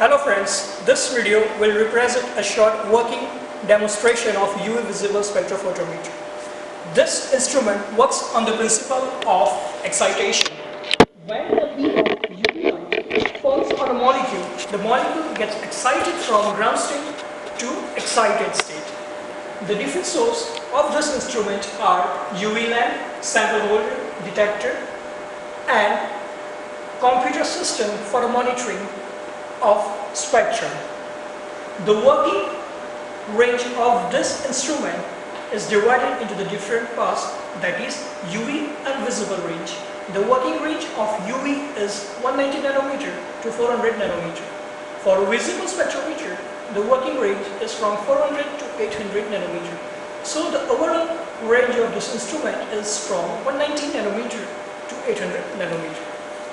Hello friends, this video will represent a short working demonstration of UV Visible Spectrophotometer. This instrument works on the principle of excitation. When the beam of UV light falls on a molecule, the molecule gets excited from ground state to excited state. The different sources of this instrument are UV lamp, sample holder, detector, and computer system for monitoring of spectrum. The working range of this instrument is divided into the different parts, that is UV and visible range. The working range of UV is 190 nanometer to 400 nanometer. For visible spectrometer, the working range is from 400 to 800 nanometer. So the overall range of this instrument is from 190 nanometer to 800 nanometer.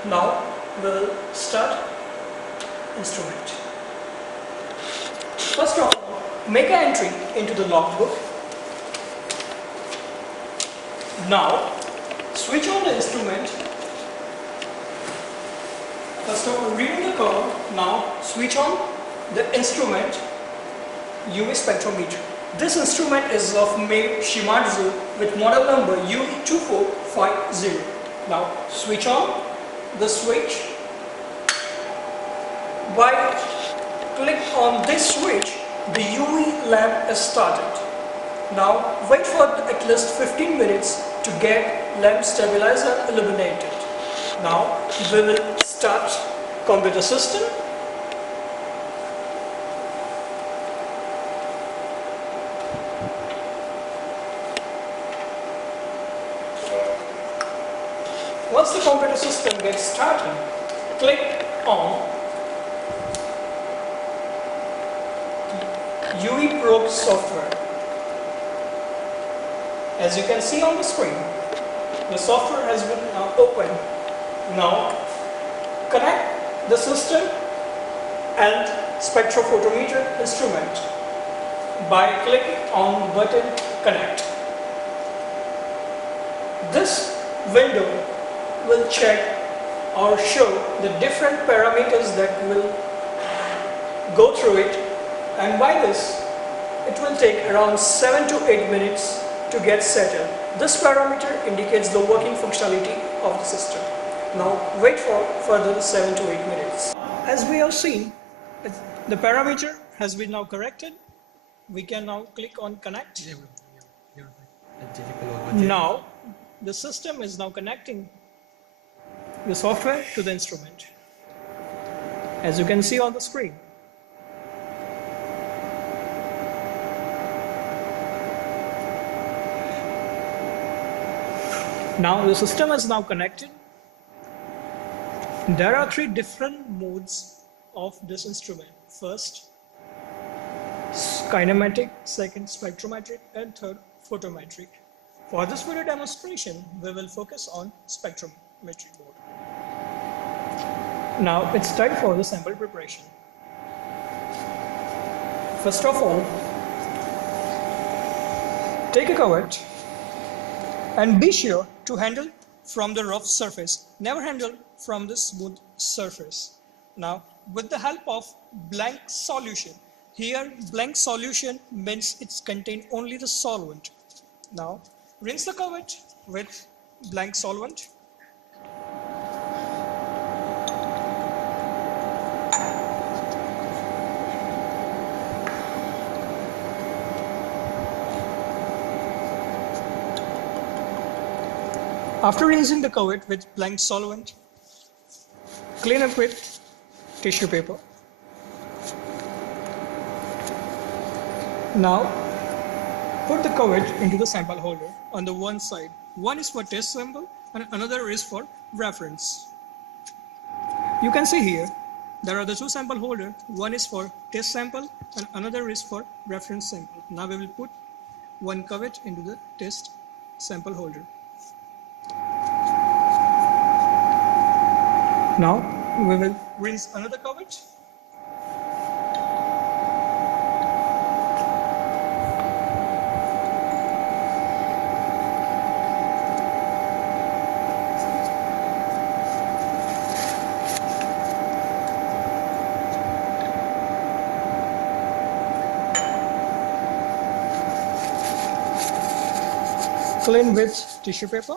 Now we'll start instrument. First of all, make an entry into the logbook. Now switch on the instrument. First of all, reading the curve. Now switch on the instrument UV spectrometer. This instrument is of made Shimadzu with model number UV2450. Now switch on the switch. By click on this switch, the UV lamp is started. Now wait for at least 15 minutes to get lamp stabilizer illuminated. Now we will start computer system. Once the computer system gets started, click on UV probe software. As you can see on the screen, the software has been now open. Now connect the system and spectrophotometer instrument by clicking on the button connect. This window will check or show the different parameters that will go through it, and by this it will take around 7 to 8 minutes to get settled. This parameter indicates the working functionality of the system. Now wait for further 7 to 8 minutes. As we have seen, the parameter has been now corrected. We can now click on connect. Now the system is now connecting the software to the instrument, as you can see on the screen. Now the system is now connected. There are 3 different modes of this instrument. First, kinematic, second, spectrometric, and third, photometric. For this video demonstration, we will focus on spectrometric mode. Now it's time for the sample preparation. First of all, take a cuvette and be sure to handle from the rough surface. Never handle from the smooth surface. Now with the help of blank solution, here blank solution means it's contain only the solvent. Now rinse the cuvette with blank solvent. After rinsing the cuvette with blank solvent, clean up with tissue paper. Now put the cuvette into the sample holder on the one side. One is for test sample and another is for reference. You can see here there are the 2 sample holders. One is for test sample and another is for reference sample. Now we will put one cuvette into the test sample holder. Now we will rinse another cuvette. clean with tissue paper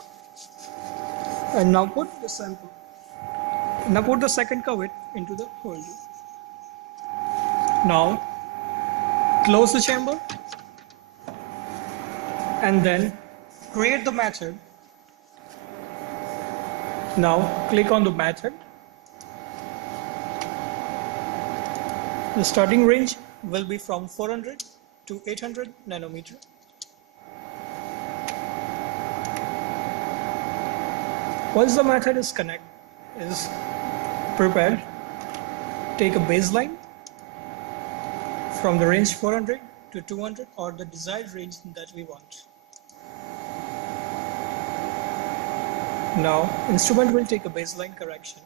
and now put the sample. Now put the second cuvette into the holder. Now close the chamber and then create the method. Now click on the method. The starting range will be from 400 to 800 nanometer. Once the method is prepared, take a baseline from the range 400 to 200 or the desired range that we want. Now, instrument will take a baseline correction.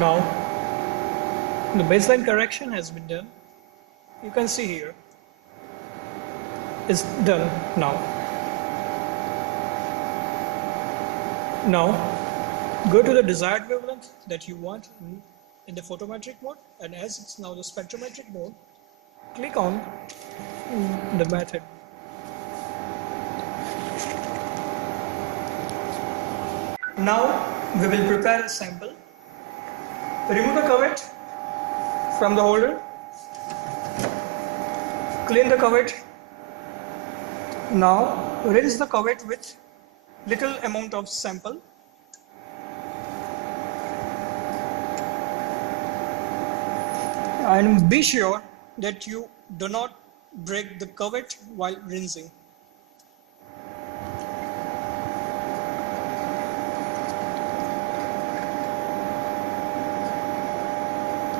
Now, the baseline correction has been done. You can see here, it's done now. Now, go to the desired wavelength that you want in the photometric mode, and as it's now the spectrometric mode, click on the method. Now, we will prepare a sample. Remove the cuvette from the holder, clean the cuvette. Now rinse the cuvette with little amount of sample. And be sure that you do not break the cuvette while rinsing.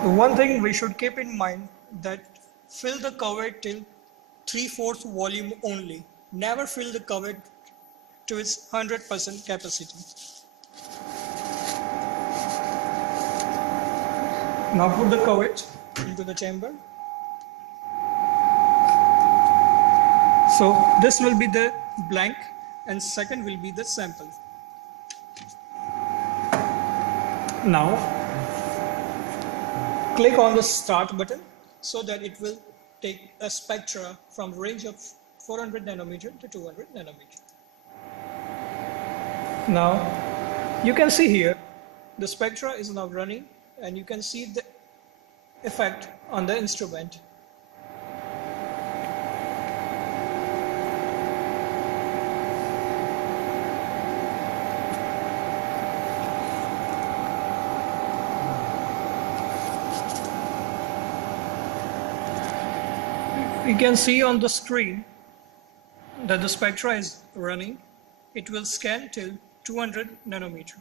One thing we should keep in mind that fill the cuvette till 3/4 volume only. Never fill the cuvette to its 100% capacity. Now put the cuvette into the chamber. So this will be the blank and second will be the sample. Now click on the start button so that it will take a spectra from range of 400 nanometer to 200 nanometer. Now you can see here the spectra is now running and you can see the effect on the instrument. You can see on the screen that the spectra is running. It will scan till 200 nanometer.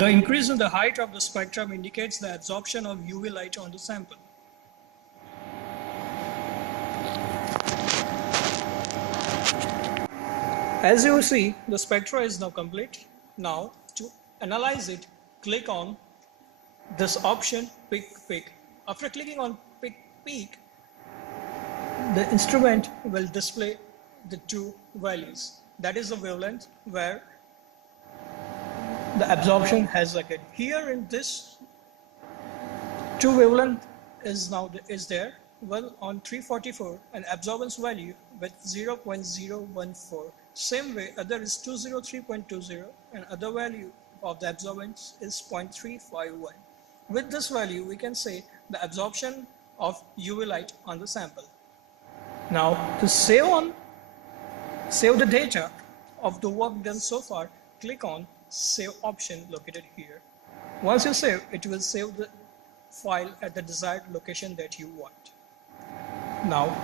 The increase in the height of the spectrum indicates the absorption of UV light on the sample. As you see, the spectra is now complete. Now, to analyze it, click on this option, Pick Peak. After clicking on Pick Peak, the instrument will display the two values. That is the wavelength where the absorption has occurred. Here in this two wavelength is there, one on 344 and absorbance value with 0.014. Same way other is 203.20 and other value of the absorbance is 0.351. With this value, we can say the absorption of UV light on the sample. Now, to save the data of the work done so far, click on Save option located here. Once you save, it will save the file at the desired location that you want. Now,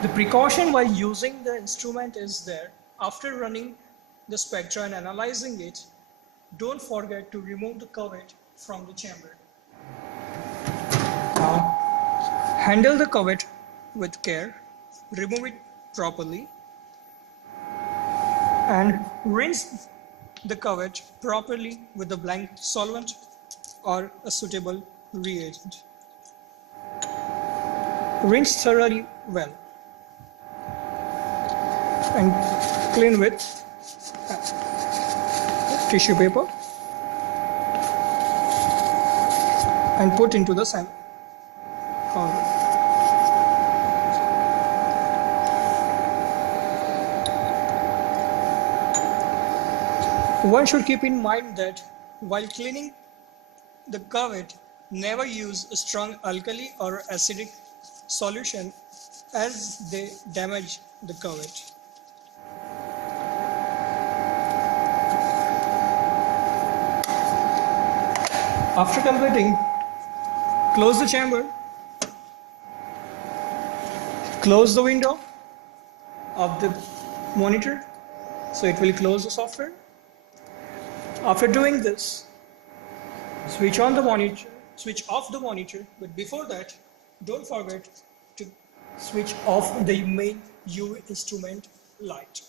the precaution while using the instrument is there. After running the spectra and analyzing it, don't forget to remove the cuvette from the chamber. Now, handle the cuvette with care, remove it properly, and rinse the cuvette properly with a blank solvent or a suitable reagent. Rinse thoroughly well and clean with tissue paper and put into the sample. One should keep in mind that while cleaning the cuvette, never use a strong alkali or acidic solution as they damage the cuvette. After completing, close the chamber, close the window of the monitor so it will close the software. After doing this, switch on the monitor, switch off the monitor, but before that, don't forget to switch off the main UV instrument light.